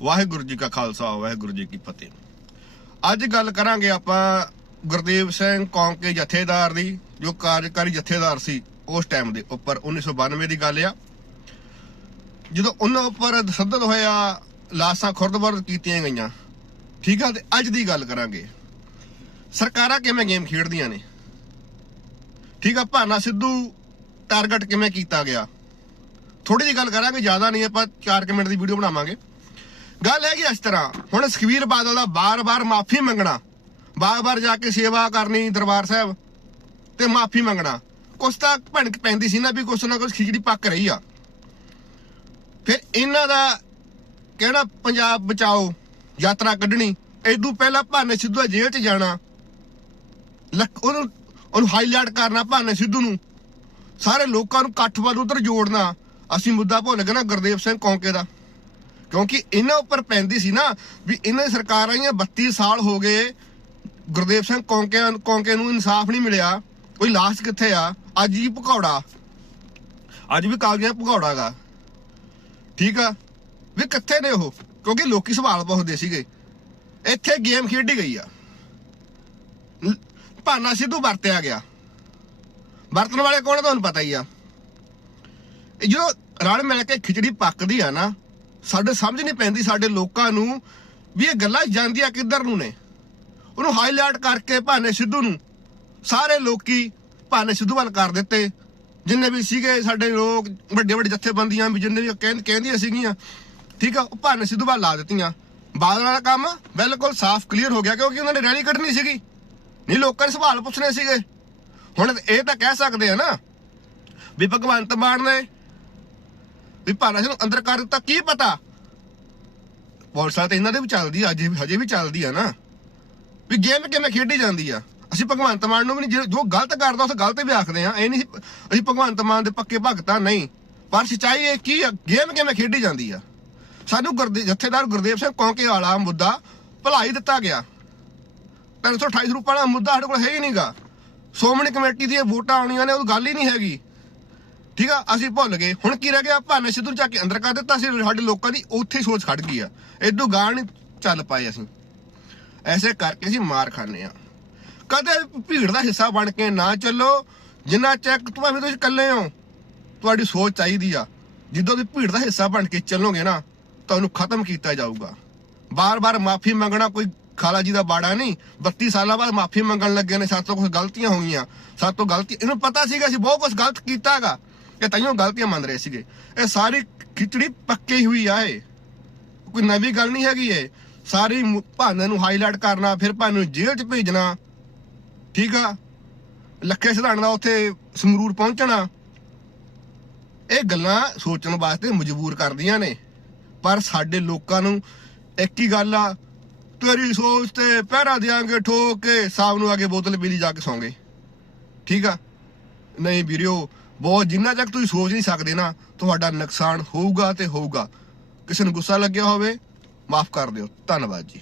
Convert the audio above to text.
ਵਾਹਿਗੁਰੂ ਜੀ ਕਾ ਖਾਲਸਾ, ਵਾਹਿਗੁਰੂ ਜੀ ਕੀ ਫਤਿਹ। ਅੱਜ ਗੱਲ ਕਰਾਂਗੇ ਆਪਾਂ ਗੁਰਦੇਵ ਸਿੰਘ ਕੌਂਕੇ ਜਥੇਦਾਰ ਦੀ, ਜੋ ਕਾਰਜਕਾਰੀ ਜਥੇਦਾਰ ਸੀ ਉਸ ਟਾਈਮ ਦੇ ਉੱਪਰ 1992 ਦੀ ਗੱਲ ਆ। ਜਦੋਂ ਉਹਨਾਂ ਉੱਪਰ ਤਸੱਦਦ ਹੋਇਆ, ਲਾਸਾਂ ਖੁਰਦਬਰਦ ਕੀਤੀਆਂ ਗਈਆਂ। ਠੀਕ ਆ, ਤੇ ਅੱਜ ਦੀ ਗੱਲ ਕਰਾਂਗੇ। ਸਰਕਾਰਾਂ ਕਿਵੇਂ ਗੇਮ ਖੇਡਦੀਆਂ ਨੇ? ਠੀਕ ਆ, ਭਾਨਾ ਸਿੱਧੂ ਟਾਰਗੇਟ ਕਿਵੇਂ ਕੀਤਾ ਗਿਆ? ਥੋੜੀ ਜਿਹੀ ਗੱਲ ਕਰਾਂਗੇ, ਜ਼ਿਆਦਾ ਨਹੀਂ, ਆਪਾਂ 4 ਮਿੰਟ ਦੀ ਵੀਡੀਓ ਬਣਾਵਾਂਗੇ। ਗੱਲ ਹੈਗੀ ਇਸ ਤਰ੍ਹਾਂ। ਹੁਣ ਸੁਖਵੀਰ ਬਾਦਲ ਦਾ ਬਾਰ-ਬਾਰ ਮਾਫੀ ਮੰਗਣਾ, ਬਾਰ-ਬਾਰ ਜਾ ਕੇ ਸੇਵਾ ਕਰਨੀ ਦਰਬਾਰ ਸਾਹਿਬ ਤੇ ਮਾਫੀ ਮੰਗਣਾ, ਕੁਛ ਤਾਂ ਭਣਕ ਪੈਂਦੀ ਸੀ ਨਾ ਵੀ ਕੁਛ ਨਾ ਕੁਛ ਖਿਚੜੀ ਪੱਕ ਰਹੀ ਆ। ਫਿਰ ਇਹਨਾਂ ਦਾ ਕਹਿਣਾ, ਪੰਜਾਬ ਬਚਾਓ, ਯਾਤਰਾ ਕੱਢਣੀ ਐਦੂ ਪਹਿਲਾਂ ਭਾਨੇ ਸਿੱਧੂ ਜੇਲ੍ਹ 'ਚ ਜਾਣਾ ਲੱਕ ਉਹਨੂੰ ਉਹਨੂੰ ਹਾਈਲਾਈਟ ਕਰਨਾ ਭਾਨੇ ਸਿੱਧੂ ਨੂੰ। ਸਾਰੇ ਲੋਕਾਂ ਨੂੰ ਇਕੱਠ ਵੱਲ ਉਧਰ ਜੋੜਨਾ, ਅਸੀਂ ਮੁੱਦਾ ਭੁੱਲ ਗਏ ਨਾ ਗੁਰਦੇਵ ਸਿੰਘ ਕੌਂਕੇ ਦਾ। ਕਿਉਂਕਿ ਇਹਨਾਂ ਉੱਪਰ ਪੈਂਦੀ ਸੀ ਨਾ ਵੀ ਇਹਨਾਂ ਦੀ ਸਰਕਾਰ ਆਈਆਂ 32 ਸਾਲ ਹੋ ਗਏ, ਗੁਰਦੇਵ ਸਿੰਘ ਕੌਂਕੇ ਕੌਂਕੇ ਨੂੰ ਇਨਸਾਫ ਨਹੀਂ ਮਿਲਿਆ। ਕੋਈ ਲਾਸ਼ ਕਿੱਥੇ ਆ? ਅੱਜ ਹੀ ਭਗੌੜਾ। ਅੱਜ ਵੀ ਕਾਗਜ਼ਾਂ ਭਗੌੜਾ ਗਾ। ਠੀਕ ਆ? ਵੀ ਕਿੱਥੇ ਨੇ ਉਹ? ਕਿਉਂਕਿ ਲੋਕੀ ਸਵਾਲ ਪੁੱਛਦੇ ਸੀਗੇ। ਇੱਥੇ ਗੇਮ ਖੇਡੀ ਗਈ ਆ। ਭਾਨਾ ਸਿੱਧੂ ਵਰਤਿਆ ਗਿਆ। ਵਰਤਣ ਵਾਲੇ ਕੌਣ ਆ, ਤੁਹਾਨੂੰ ਪਤਾ ਹੀ ਆ। ਇਹ ਜਦੋਂ ਰਲ ਮਿਲ ਕੇ ਖਿਚੜੀ ਪੱਕਦੀ ਆ ਨਾ ਸਾਡੇ ਸਮਝ ਨਹੀਂ ਪੈਂਦੀ ਸਾਡੇ ਲੋਕਾਂ ਨੂੰ ਵੀ ਇਹ ਗੱਲਾਂ ਜਾਂਦੀਆਂ ਕਿੱਧਰ ਨੂੰ ਨੇ। ਉਹਨੂੰ ਹਾਈਲਾਈਟ ਕਰਕੇ ਭਾਨੇ ਸਿੱਧੂ ਨੂੰ ਸਾਰੇ ਲੋਕੀ ਭਾਨੇ ਸਿੱਧੂ ਵੱਲ ਕਰ ਦਿੱਤੇ। ਜਿੰਨੇ ਵੀ ਸੀਗੇ ਸਾਡੇ ਲੋਕ, ਵੱਡੇ ਵੱਡੇ ਜਥੇਬੰਦੀਆਂ ਵੀ ਜਿੰਨੇ ਵੀ ਕਹਿੰ- ਕਹਿੰਦੀਆਂ ਸੀਗੀਆਂ, ਠੀਕ ਆ, ਉਹ ਭਾਨੇ ਸਿੱਧੂ ਵੱਲ ਲਾ ਦਿੱਤੀਆਂ। ਬਾਦਲ ਵਾਲਾ ਕੰਮ ਬਿਲਕੁਲ ਸਾਫ਼ ਕਲੀਅਰ ਹੋ ਗਿਆ ਕਿਉਂਕਿ ਉਹਨਾਂ ਨੇ ਰੈਲੀ ਕੱਢਣੀ ਸੀਗੀ। ਨਹੀਂ, ਲੋਕਾਂ ਨੇ ਸਵਾਲ ਪੁੱਛਣੇ ਸੀਗੇ। ਹੁਣ ਇਹ ਤਾਂ ਕਹਿ ਸਕਦੇ ਆ ਨਾ ਵੀ ਭਗਵੰਤ ਮਾਨ ਨੇ ਵੀ ਭਾਰਾ ਸਿੰਘ ਨੂੰ ਅੰਦਰ ਕਰ ਦਿੱਤਾ, ਕੀ ਪਤਾ? ਪੁਲਿਸ ਵਾਲੇ ਤਾਂ ਇਹਨਾਂ ਦੇ ਵੀ ਚੱਲਦੀ ਆ, ਅਜੇ ਹਜੇ ਵੀ ਚੱਲਦੀ ਆ ਨਾ। ਵੀ ਗੇਮ ਕਿਵੇਂ ਖੇਡੀ ਜਾਂਦੀ ਆ? ਅਸੀਂ ਭਗਵੰਤ ਮਾਨ ਨੂੰ ਵੀ ਨਹੀਂ ਜੇ- ਜੋ ਗਲਤ ਕਰਦਾ, ਉਸ ਗਲਤ ਵੀ ਆਖਦੇ ਆ। ਇਹ ਨਹੀਂ ਅਸੀਂ ਭਗਵੰਤ ਮਾਨ ਦੇ ਪੱਕੇ ਭਗਤਾਂ ਨਹੀਂ। ਪਰ ਸੱਚਾਈ ਇਹ ਕੀ ਆ, ਗੇਮ ਕਿਵੇਂ ਖੇਡੀ ਜਾਂਦੀ ਆ? ਸਾਨੂੰ ਗੁਰਦੇ ਜਥੇਦਾਰ ਗੁਰਦੇਵ ਸਿੰਘ ਕੌਂਕੇ ਵਾਲਾ ਮੁੱਦਾ ਭੁਲਾਈ ਦਿੱਤਾ ਗਿਆ। 328 ਰੁਪਏ ਵਾਲਾ ਮੁੱਦਾ ਸਾਡੇ ਕੋਲ ਹੈ ਹੀ ਨਹੀਂਗਾ ਸ਼੍ਰੋਮਣੀ ਕਮੇਟੀ ਦੀਆਂ ਵੋਟਾਂ ਆਉਣੀਆਂ ਨੇ, ਉਹ ਗੱਲ ਹੀ ਨਹੀਂ ਹੈਗੀ। ਠੀਕ ਆ? ਅਸੀਂ ਭੁੱਲ ਗਏ। ਹੁਣ ਕੀ ਰਹਿ ਗਿਆ? ਭਾਨੇ ਸਿੱਧੂ ਨੂੰ ਚੱਕ ਕੇ ਅੰਦਰ ਕਰ ਦਿੱਤਾ ਸੀ। ਸਾਡੇ ਲੋਕਾਂ ਦੀ ਉੱਥੇ ਹੀ ਸੋਚ ਖੜ ਗਈ ਆ। ਇਦੋਂ ਗਾਂ ਨਹੀਂ ਚੱਲ ਪਾਏ ਅਸੀਂ। ਐਸੇ ਕਰਕੇ ਅਸੀਂ ਮਾਰ ਖਾਂਦੇ ਆ। ਕਦੇ ਭੀੜ ਦਾ ਹਿੱਸਾ ਬਣ ਕੇ ਨਾ ਚੱਲੋ। ਜਿੰਨਾ ਚੈੱਕ ਤੁਸੀਂ ਤੁਸੀਂ ਇਕੱਲੇ ਹੋ, ਤੁਹਾਡੀ ਸੋਚ ਚਾਹੀਦੀ ਆ। ਜਿੱਦੋਂ ਤੁਸੀਂ ਭੀੜ ਦਾ ਹਿੱਸਾ ਬਣ ਕੇ ਚੱਲੋਗੇ ਨਾ, ਤੁਹਾਨੂੰ ਖਤਮ ਕੀਤਾ ਜਾਊਗਾ। ਬਾਰ-ਬਾਰ ਮਾਫੀ ਮੰਗਣਾ ਕੋਈ ਖਾਲਾ ਜੀ ਦਾ ਬਾੜਾ ਨਹੀਂ। 32 ਸਾਲਾਂ ਬਾਅਦ ਮਾਫੀ ਮੰਗਣ ਲੱਗੇ ਨੇ। ਸਾਡੇ ਤੋਂ ਕੁਝ ਗਲਤੀਆਂ ਹੋਈਆਂ। ਸਾਡੇ ਤੋਂ ਗਲਤੀ ਇਹਨੂੰ ਪਤਾ ਸੀਗਾ ਅਸੀਂ ਬਹੁਤ ਕੁਝ ਗਲਤ ਕੀਤਾਗਾ ਕਿ ਤਾਈਓ ਗਲਤੀਆਂ ਮੰਨ ਰਹੇ ਸੀਗੇ। ਇਹ ਸਾਰੀ ਖਿਚੜੀ ਪੱਕੀ ਹੋਈ ਆ ਇਹ। ਕੋਈ ਨਵੀਂ ਗੱਲ ਨਹੀਂ ਹੈਗੀ ਇਹ। ਸਾਰੀ ਮੁ- ਨੂੰ ਹਾਈਲਾਈਟ ਕਰਨਾ, ਫਿਰ ਭਾਨੇ ਨੂੰ ਜੇਲ੍ਹ 'ਚ ਭੇਜਣਾ। ਠੀਕ ਆ? ਲੱਖੇ ਸਿਧਾਣ ਦਾ ਉੱਥੇ ਸੰਗਰੂਰ ਪਹੁੰਚਣਾ। ਇਹ ਗੱਲਾਂ ਸੋਚਣ ਵਾਸਤੇ ਮਜਬੂਰ ਕਰਦੀਆਂ ਨੇ। ਪਰ ਸਾਡੇ ਲੋਕਾਂ ਨੂੰ ਇੱਕ ਹੀ ਗੱਲ ਆ, ਤੇਰੀ ਸੋਚ ਤੇ ਪਹਿਰਾ ਦਿਆਂਗੇ, ਠੋਕ ਕੇ ਸਾਹਮ ਨੂੰ ਆ ਕੇ ਬੋਤਲ ਪੀ ਲਈ ਜਾ ਕੇ ਸੌਂਗੇ। ਠੀਕ ਆ? ਨਹੀਂ ਵੀਰਿਓ ਬਹੁਤ ਜਿੰਨਾ ਤੱਕ ਤੁਸੀਂ ਸੋਚ ਨਹੀਂ ਸਕਦੇ ਨਾ, ਤੁਹਾਡਾ ਨੁਕਸਾਨ ਹੋਊਗਾ ਤੇ ਹੋਊਗਾ। ਕਿਸੇ ਨੂੰ ਗੁੱਸਾ ਲੱਗਿਆ ਹੋਵੇ, ਮਾਫ ਕਰ ਦਿਓ। ਧੰਨਵਾਦ ਜੀ।